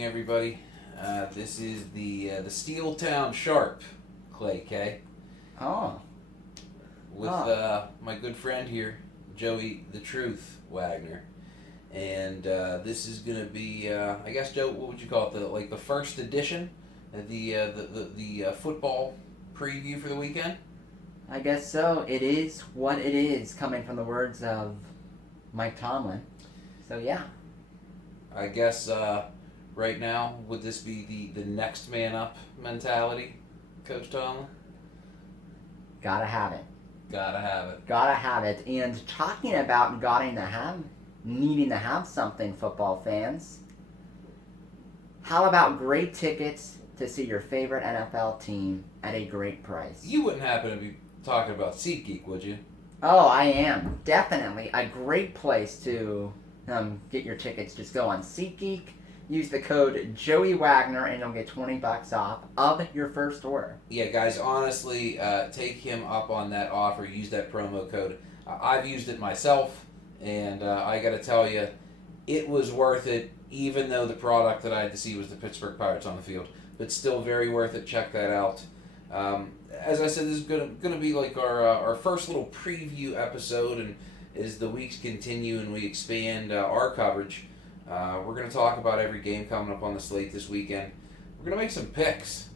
evening, everybody. This is the Steel Town Sharp, Clay K. Oh. With my good friend here, Joey the Truth Wagner, and this is gonna be, I guess, Joe, what would you call it? The first edition, the football preview for the weekend. I guess so. It is what it is, coming from the words of Mike Tomlin. So yeah. I guess right now, would this be the next man up mentality, Coach Tomlin? Gotta have it. Gotta have it. Gotta have it. And talking about needing to have something, football fans, how about great tickets to see your favorite NFL team at a great price? You wouldn't happen to be talking about SeatGeek, would you? Oh, I am. Definitely. A great place to get your tickets. Just go on SeatGeek, use the code Joey Wagner, and you'll get $20 off of your first order. Yeah, guys, honestly, take him up on that offer. Use that promo code. I've used it myself, and I got to tell you, it was worth it, even though the product that I had to see was the Pittsburgh Pirates on the field. But still very worth it. Check that out. As I said, this is going to be like our first little preview episode, and as the weeks continue and we expand our coverage, we're going to talk about every game coming up on the slate this weekend. We're going to make some picks.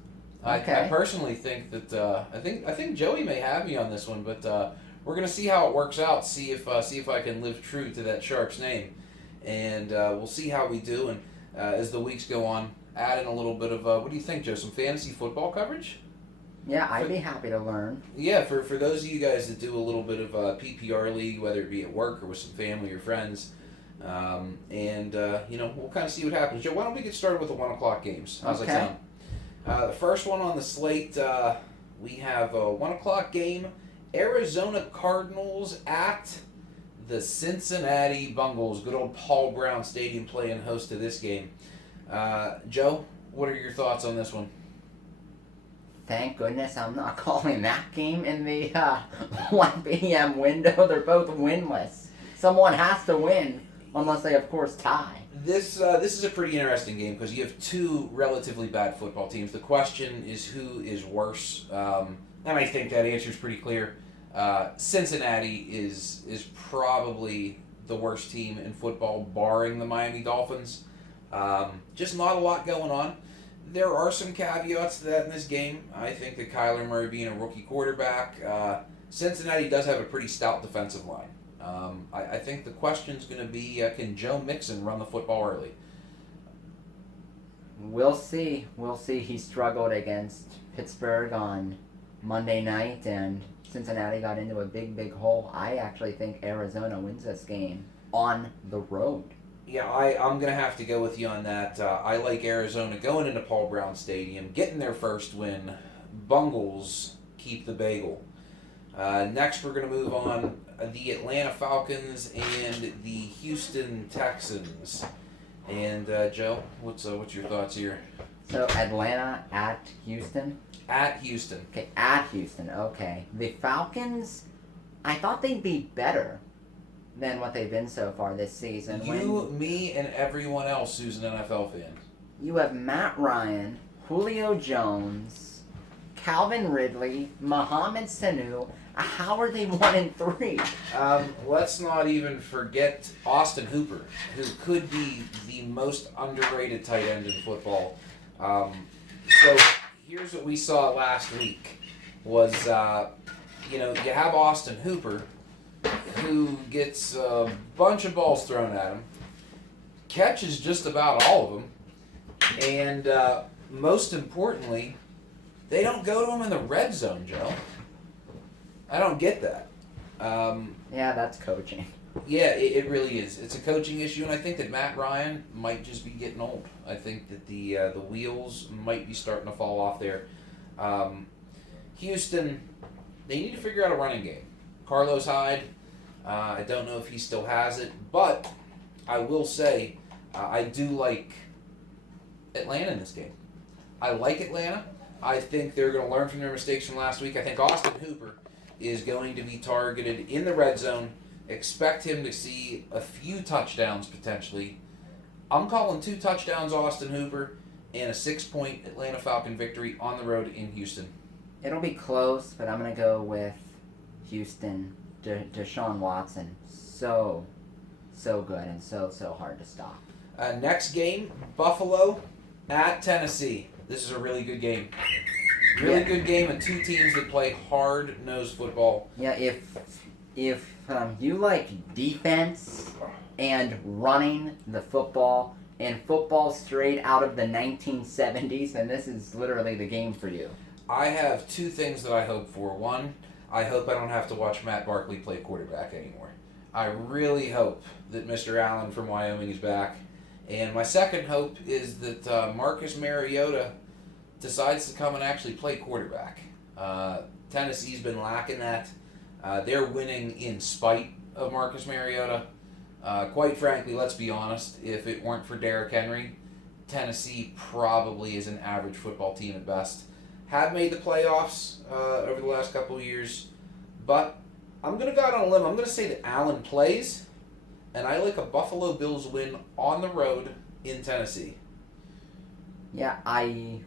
Okay. I personally think that I think Joey may have me on this one, but we're going to see how it works out. See if I can live true to that Sharp's name, and we'll see how we do. And as the weeks go on, add in a little bit of what do you think, Joe? Some fantasy football coverage? Yeah, I'd be happy to learn. Yeah, for those of you guys that do a little bit of PPR league, whether it be at work or with some family or friends, and we'll kind of see what happens. Joe, why don't we get started with the 1 o'clock games? How's that sound? The first one on the slate, we have a 1 o'clock game, Arizona Cardinals at the Cincinnati Bengals. Good old Paul Brown Stadium playing host to this game. Joe, what are your thoughts on this one? Thank goodness I'm not calling that game in the 1 p.m. window. They're both winless. Someone has to win, unless they, of course, tie. This is a pretty interesting game because you have two relatively bad football teams. The question is who is worse, and I think that answer is pretty clear. Cincinnati is probably the worst team in football, barring the Miami Dolphins. Just not a lot going on. There are some caveats to that in this game. I think that Kyler Murray being a rookie quarterback, Cincinnati does have a pretty stout defensive line. I think the question's going to be, can Joe Mixon run the football early? We'll see. He struggled against Pittsburgh on Monday night, and Cincinnati got into a big hole. I actually think Arizona wins this game on the road. Yeah, I'm going to have to go with you on that. I like Arizona going into Paul Brown Stadium, getting their first win. Bengals keep the bagel. Next, we're going to move on the Atlanta Falcons and the Houston Texans. And Joe, what's your thoughts here? So Atlanta at Houston? At Houston. Okay, at Houston. Okay. The Falcons, I thought they'd be better than what they've been so far this season. Me, and everyone else who's an NFL fan. You have Matt Ryan, Julio Jones, Calvin Ridley, Mohamed Sanu. How are they 1-3? Let's not even forget Austin Hooper, who could be the most underrated tight end in football. So here's what we saw last week was, you have Austin Hooper, who gets a bunch of balls thrown at him, catches just about all of them, and most importantly, they don't go to him in the red zone, Joe. I don't get that. Yeah, that's coaching. Yeah, it really is. It's a coaching issue, and I think that Matt Ryan might just be getting old. I think that the wheels might be starting to fall off there. Houston, they need to figure out a running game. Carlos Hyde, I don't know if he still has it, but I will say I do like Atlanta in this game. I like Atlanta. I think they're going to learn from their mistakes from last week. I think Austin Hooper is going to be targeted in the red zone. Expect him to see a few touchdowns potentially. I'm calling 2 touchdowns Austin Hooper and a 6-point Atlanta Falcon victory on the road in Houston. It'll be close, but I'm going to go with Houston. Deshaun Watson, so good and so hard to stop. Next game, Buffalo at Tennessee. This is a really good game. Really good game of 2 teams that play hard-nosed football. Yeah, if you like defense and running the football and football straight out of the 1970s, then this is literally the game for you. I have 2 things that I hope for. One, I hope I don't have to watch Matt Barkley play quarterback anymore. I really hope that Mr. Allen from Wyoming is back. And my second hope is that Marcus Mariota decides to come and actually play quarterback. Tennessee's been lacking that. They're winning in spite of Marcus Mariota. Quite frankly, let's be honest, if it weren't for Derrick Henry, Tennessee probably is an average football team at best. Have made the playoffs over the last couple of years, but I'm going to go out on a limb. I'm going to say that Allen plays, and I like a Buffalo Bills win on the road in Tennessee. Yeah, I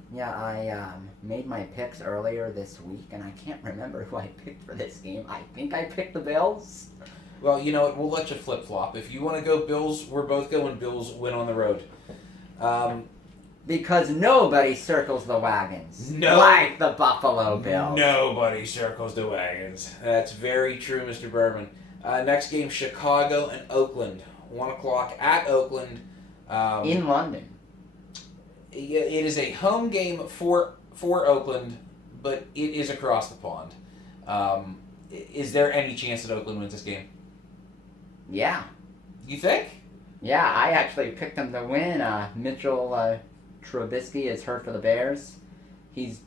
made my picks earlier this week, and I can't remember who I picked for this game. I think I picked the Bills. Well, you know what? We'll let you flip-flop. If you want to go Bills, we're both going Bills win on the road. Because nobody circles the wagons No. like the Buffalo Bills. Nobody circles the wagons. That's very true, Mr. Berman. Next game, Chicago and Oakland. 1 o'clock at Oakland. In London. It is a home game for Oakland, but it is across the pond. Is there any chance that Oakland wins this game? Yeah. You think? Yeah, I actually picked them to win. Mitchell Trubisky is hurt for the Bears. He's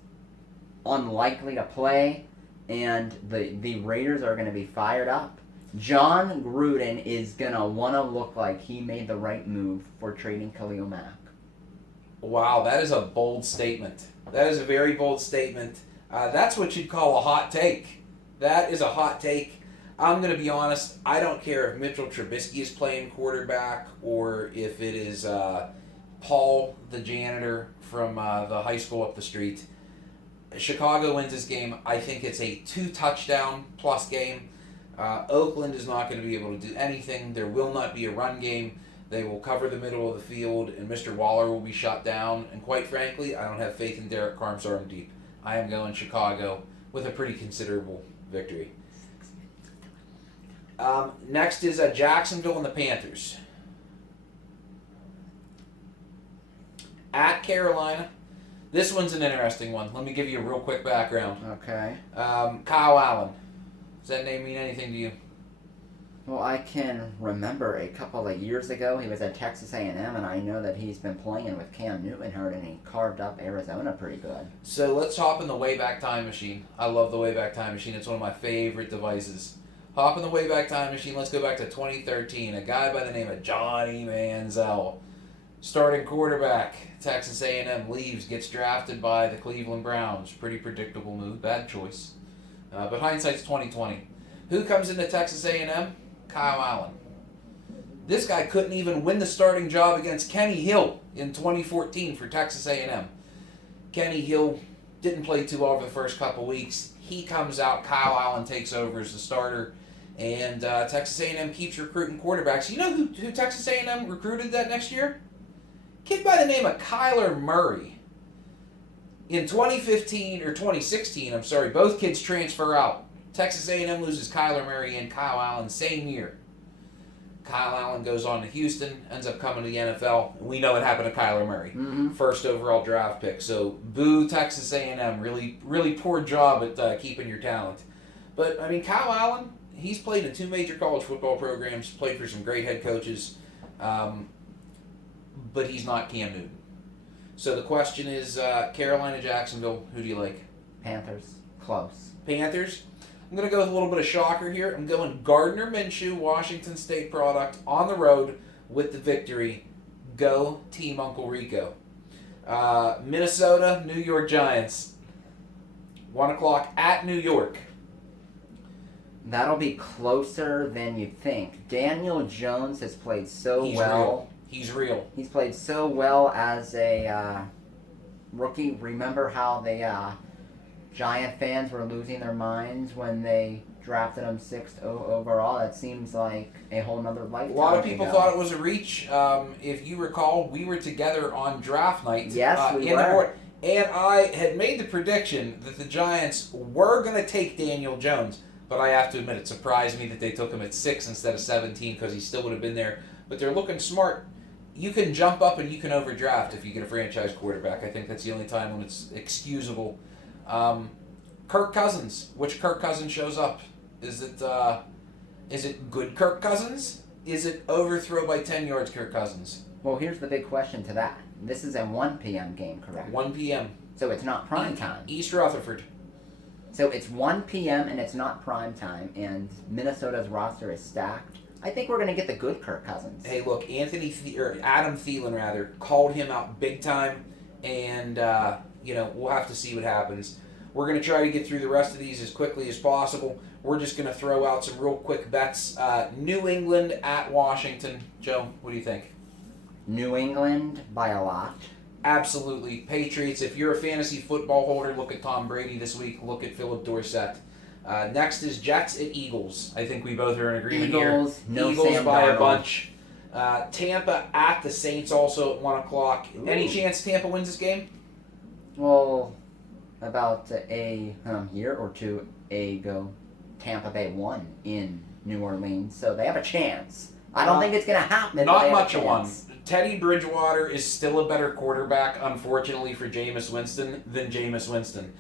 unlikely to play, and the Raiders are going to be fired up. John Gruden is going to want to look like he made the right move for trading Khalil Mack. Wow, that is a bold statement. That is a very bold statement. That's what you'd call a hot take. That is a hot take. I'm going to be honest. I don't care if Mitchell Trubisky is playing quarterback or if it is Paul, the janitor from the high school up the street. Chicago wins this game. I think it's a 2-touchdown plus game. Oakland is not going to be able to do anything. There will not be a run game. They will cover the middle of the field, and Mr. Waller will be shut down. And quite frankly, I don't have faith in Derek Carr's arm deep. I am going Chicago with a pretty considerable victory. Next is Jacksonville and the Panthers. At Carolina. This one's an interesting one. Let me give you a real quick background. Okay. Kyle Allen. Does that name mean anything to you? Well, I can remember a couple of years ago he was at Texas A&M, and I know that he's been playing with Cam Newton hurt, and he carved up Arizona pretty good. So let's hop in the Wayback Time Machine. I love the Wayback Time Machine. It's one of my favorite devices. Hop in the Wayback Time Machine. Let's go back to 2013. A guy by the name of Johnny Manziel, starting quarterback. Texas A&M leaves, gets drafted by the Cleveland Browns. Pretty predictable move. Bad choice. But hindsight's 2020. Who comes into Texas A&M? Kyle Allen. This guy couldn't even win the starting job against Kenny Hill in 2014 for Texas A&M. Kenny Hill didn't play too well for the first couple weeks. He comes out. Kyle Allen takes over as the starter. And Texas A&M keeps recruiting quarterbacks. You know who Texas A&M recruited that next year? Kid by the name of Kyler Murray. In 2016, both kids transfer out. Texas A&M loses Kyler Murray and Kyle Allen same year. Kyle Allen goes on to Houston, ends up coming to the NFL. We know what happened to Kyler Murray. Mm-hmm. First overall draft pick. So boo Texas A&M. Really poor job at keeping your talent. But, I mean, Kyle Allen, he's played in 2 major college football programs, played for some great head coaches, but he's not Cam Newton. So the question is, Carolina, Jacksonville, who do you like? Panthers. Close. Panthers. I'm going to go with a little bit of shocker here. I'm going Gardner Minshew, Washington State product, on the road with the victory. Go Team Uncle Rico. Minnesota, New York Giants. 1 o'clock at New York. That'll be closer than you think. Daniel Jones has played so He's well. real. He's real. He's played so well as a rookie. Remember how the Giant fans were losing their minds when they drafted him 6th overall? That seems like a whole nother lifetime. A lot of people ago. thought it was a reach. If you recall, we were together on draft night. Yes, we in were. The board, and I had made the prediction that the Giants were going to take Daniel Jones. But I have to admit, it surprised me that they took him at 6 instead of 17 because he still would have been there. But they're looking smart. You can jump up and you can overdraft if you get a franchise quarterback. I think that's the only time when it's excusable. Kirk Cousins. Which Kirk Cousins shows up? Is it good Kirk Cousins? Is it overthrow by 10 yards Kirk Cousins? Well, here's the big question to that. This is a 1 p.m. game, correct? 1 p.m. So it's not prime time. East Rutherford. So it's 1 p.m. and it's not prime time, and Minnesota's roster is stacked. I think we're going to get the good Kirk Cousins. Hey, look, Adam Thielen called him out big time, and we'll have to see what happens. We're going to try to get through the rest of these as quickly as possible. We're just going to throw out some real quick bets. New England at Washington. Joe, what do you think? New England by a lot. Absolutely. Patriots, if you're a fantasy football holder, look at Tom Brady this week. Look at Philip Dorsett. Next is Jets at Eagles. I think we both are in agreement Eagles, here. no Eagles Sam by Darnold. a bunch. Tampa at the Saints also at 1 o'clock. Ooh. Any chance Tampa wins this game? Well, about a year or two ago, Tampa Bay won in New Orleans, so they have a chance. I don't think it's going to happen. but Not they have much a of one. chance. Teddy Bridgewater is still a better quarterback, unfortunately, for Jameis Winston than Jameis Winston.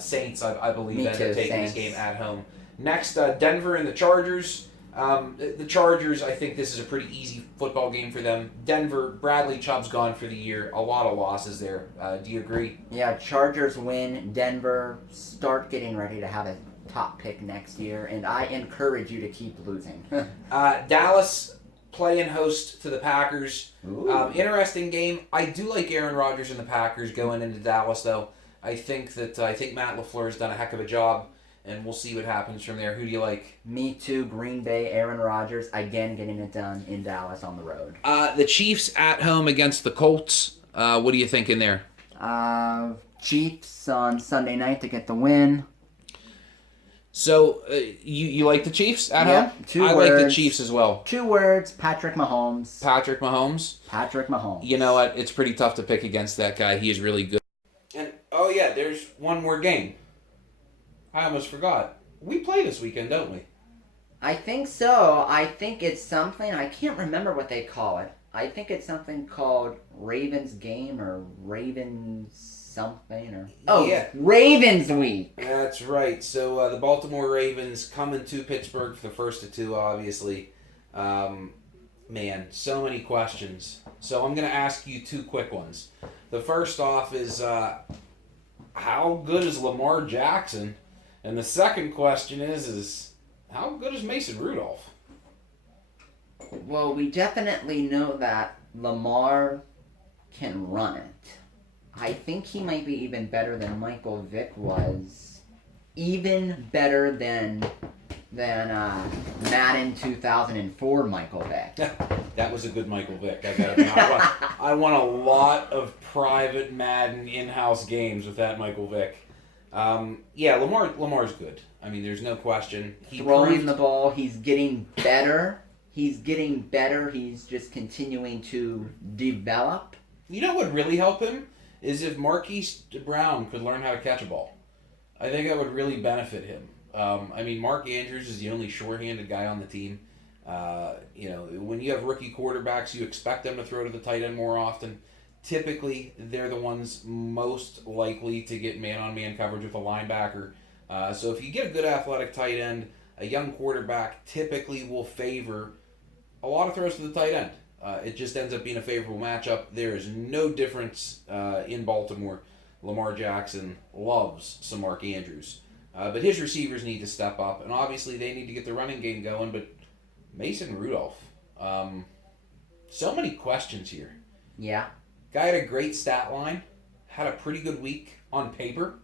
Saints, I believe, Me end too, up taking Saints. this game at home. Next, Denver and the Chargers. The Chargers, I think this is a pretty easy football game for them. Denver, Bradley Chubb's gone for the year. A lot of losses there. Do you agree? Yeah, Chargers win. Denver start getting ready to have a top pick next year, and I encourage you to keep losing. Dallas playing host to the Packers. Ooh. Interesting game. I do like Aaron Rodgers and the Packers going into Dallas, though. I think Matt LaFleur has done a heck of a job, and we'll see what happens from there. Who do you like? Me too, Green Bay, Aaron Rodgers, again getting it done in Dallas on the road. The Chiefs at home against the Colts. What do you think in there? Chiefs on Sunday night to get the win. So, you like the Chiefs at Yeah, home? two I like the words. Chiefs as well. 2 words, Patrick Mahomes. Patrick Mahomes. Patrick Mahomes. You know what? It's pretty tough to pick against that guy. He is really good. And, oh yeah, there's one more game. I almost forgot. We play this weekend, don't we? I think so. I think it's something, I can't remember what they call it. I think it's something called Ravens Game or Ravens something or... Oh, yeah. Ravens Week. That's right. So the Baltimore Ravens coming to Pittsburgh for the first of 2, obviously. Man, so many questions. So I'm going to ask you 2 quick ones. The first off is how good is Lamar Jackson? And the second question is how good is Mason Rudolph? Well, we definitely know that Lamar can run it. I think he might be even better than Michael Vick was. Even better than Madden 2004 Michael Vick. That was a good Michael Vick. I gotta admit. I won a lot of private Madden in-house games with that Michael Vick. Yeah, Lamar's good. I mean, there's no question. Throwing the ball, he's getting better. He's just continuing to develop. You know what would really help him is if Marquise Brown could learn how to catch a ball. I think that would really benefit him. I mean, Mark Andrews is the only short-handed guy on the team. When you have rookie quarterbacks, you expect them to throw to the tight end more often. Typically, they're the ones most likely to get man-on-man coverage with a linebacker. So if you get a good athletic tight end, a young quarterback typically will favor a lot of throws to the tight end. It just ends up being a favorable matchup. There is no difference in Baltimore. Lamar Jackson loves some Mark Andrews. But his receivers need to step up, and obviously they need to get the running game going. But Mason Rudolph, so many questions here. Yeah. Guy had a great stat line, had a pretty good week on paper,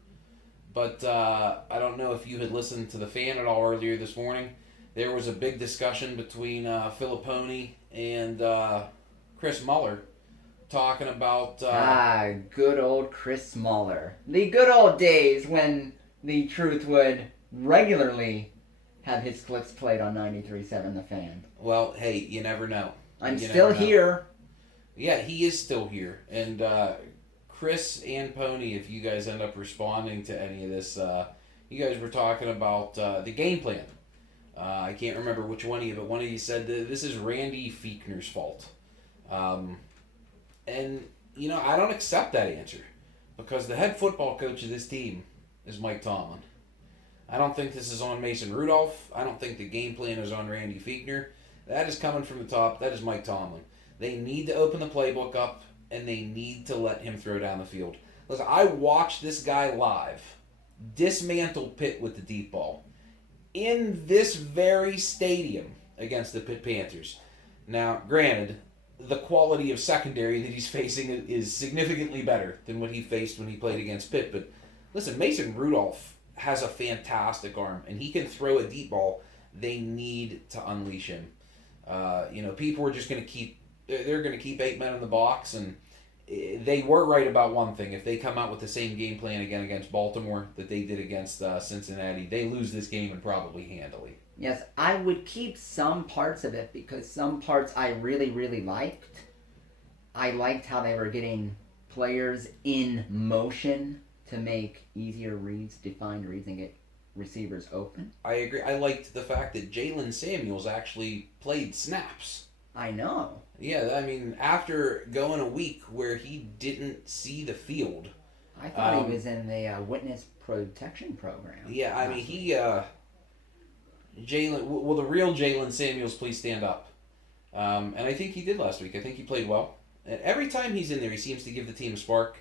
but I don't know if you had listened to the Fan at all earlier this morning. There was a big discussion between Filippone and Chris Muller talking about... good old Chris Muller. The good old days when the Truth would regularly have his clips played on 93.7 The Fan. Well, hey, you never know. I'm still here. Yeah, he is still here. And Chris and Pony, if you guys end up responding to any of this, you guys were talking about the game plan. I can't remember which one of you, but one of you said that this is Randy Fiechner's fault. And, you know, I don't accept that answer because the head football coach of this team is Mike Tomlin. I don't think this is on Mason Rudolph. I don't think the game plan is on Randy Fiechner. That is coming from the top. That is Mike Tomlin. They need to open the playbook up, and they need to let him throw down the field. Listen, I watched this guy live dismantle Pitt with the deep ball in this very stadium against the Pitt Panthers. Now, granted, the quality of secondary that he's facing is significantly better than what he faced when he played against Pitt. But listen, Mason Rudolph has a fantastic arm, and he can throw a deep ball. They need to unleash him. People are just going to keep... They're going to keep 8 men in the box, and they were right about one thing. If they come out with the same game plan again against Baltimore that they did against Cincinnati, they lose this game and probably handily. Yes, I would keep some parts of it because some parts I really, really liked. I liked how they were getting players in motion to make easier reads, defined reads, and get receivers open. I agree. I liked the fact that Jalen Samuels actually played snaps. I know. Yeah, I mean, after going a week where he didn't see the field. I thought he was in the witness protection program. Yeah, I mean, will the real Jalen Samuels please stand up? And I think he did last week. I think he played well. And every time he's in there, he seems to give the team a spark.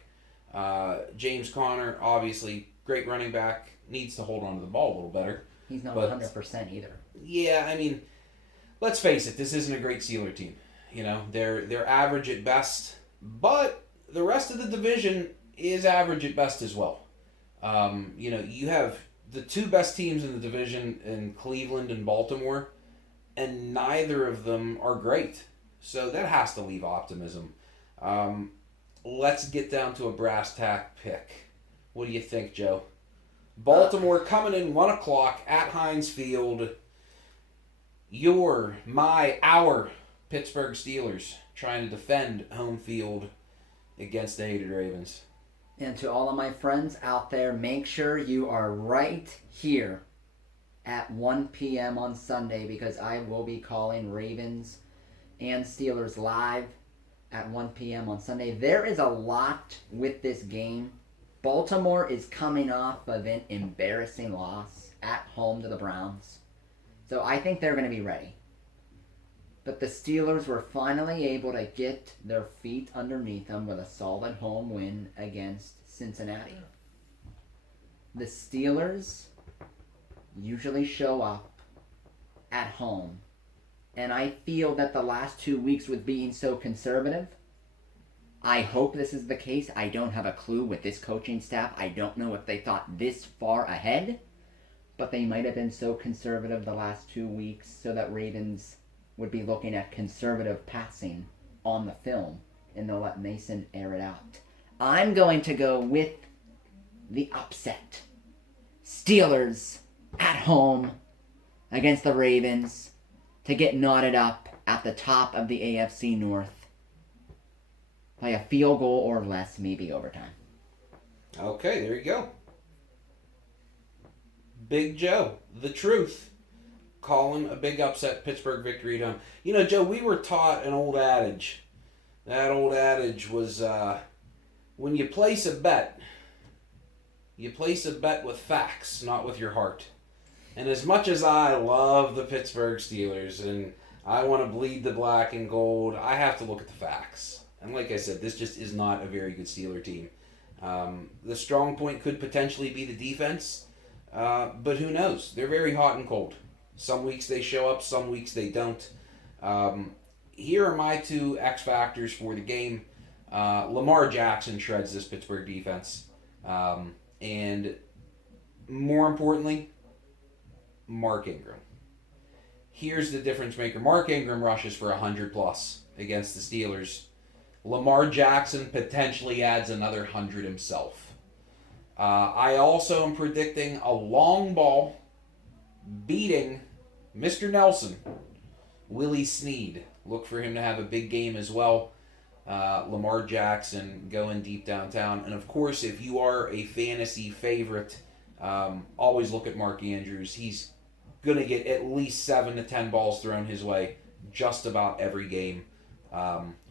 James Conner, obviously, great running back, needs to hold on to the ball a little better. He's not 100% either. Yeah, I mean, let's face it, this isn't a great Steeler team. You know, they're average at best, but the rest of the division is average at best as well. You have the two best teams in the division in Cleveland and Baltimore, and neither of them are great. So that has to leave optimism. Let's get down to a brass tack pick. What do you think, Joe? Baltimore coming in 1 o'clock at Heinz Field. Our Pittsburgh Steelers trying to defend home field against the hated Ravens. And to all of my friends out there, make sure you are right here at 1 p.m. on Sunday because I will be calling Ravens and Steelers live at 1 p.m. on Sunday. There is a lot with this game. Baltimore is coming off of an embarrassing loss at home to the Browns. So I think they're going to be ready. But the Steelers were finally able to get their feet underneath them with a solid home win against Cincinnati. The Steelers usually show up at home. And I feel that the last 2 weeks with being so conservative, I hope this is the case. I don't have a clue with this coaching staff. I don't know if they thought this far ahead. But they might have been so conservative the last 2 weeks so that Ravens would be looking at conservative passing on the film, and they'll let Mason air it out. I'm going to go with the upset. Steelers at home against the Ravens to get knotted up at the top of the AFC North by a field goal or less, maybe overtime. Okay, there you go. Big Joe, the truth, calling a big upset Pittsburgh victory at home. You know, Joe, we were taught an old adage. That old adage was, when you place a bet with facts, not with your heart. And as much as I love the Pittsburgh Steelers and I want to bleed the black and gold, I have to look at the facts. And like I said, this just is not a very good Steeler team. The strong point could potentially be the defense. But who knows? They're very hot and cold. Some weeks they show up, some weeks they don't. Here are my two X factors for the game. Lamar Jackson shreds this Pittsburgh defense. And more importantly, Mark Ingram. Here's the difference maker. Mark Ingram rushes for 100 plus against the Steelers. Lamar Jackson potentially adds another 100 himself. I also am predicting a long ball beating Mr. Nelson, Willie Snead. Look for him to have a big game as well. Lamar Jackson going deep downtown. And of course, if you are a fantasy favorite, always look at Mark Andrews. He's going to get at least 7 to 10 balls thrown his way just about every game.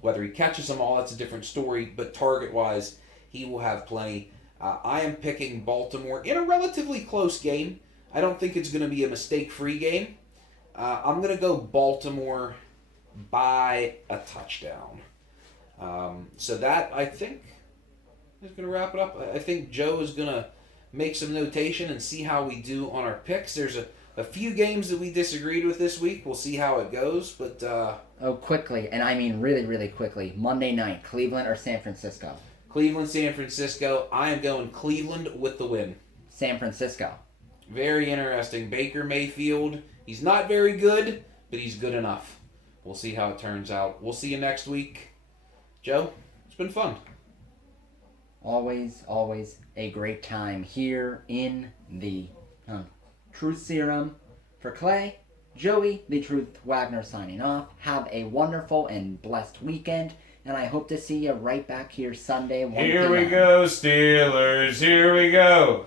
Whether he catches them all, that's a different story. But target-wise, he will have plenty. I am picking Baltimore in a relatively close game. I don't think it's going to be a mistake-free game. I'm going to go Baltimore by a touchdown. So that, I think, is going to wrap it up. I think Joe is going to make some notation and see how we do on our picks. There's a few games that we disagreed with this week. We'll see how it goes. But quickly, and I mean really, really quickly. Monday night, Cleveland or San Francisco? Cleveland, San Francisco. I am going Cleveland with the win. San Francisco. Very interesting. Baker Mayfield, he's not very good, but he's good enough. We'll see how it turns out. We'll see you next week. Joe, it's been fun. Always, always a great time here in the Truth Serum. For Clay, Joey, the Truth Wagner signing off. Have a wonderful and blessed weekend, and I hope to see you right back here Sunday. Here we go, Steelers. Here we go.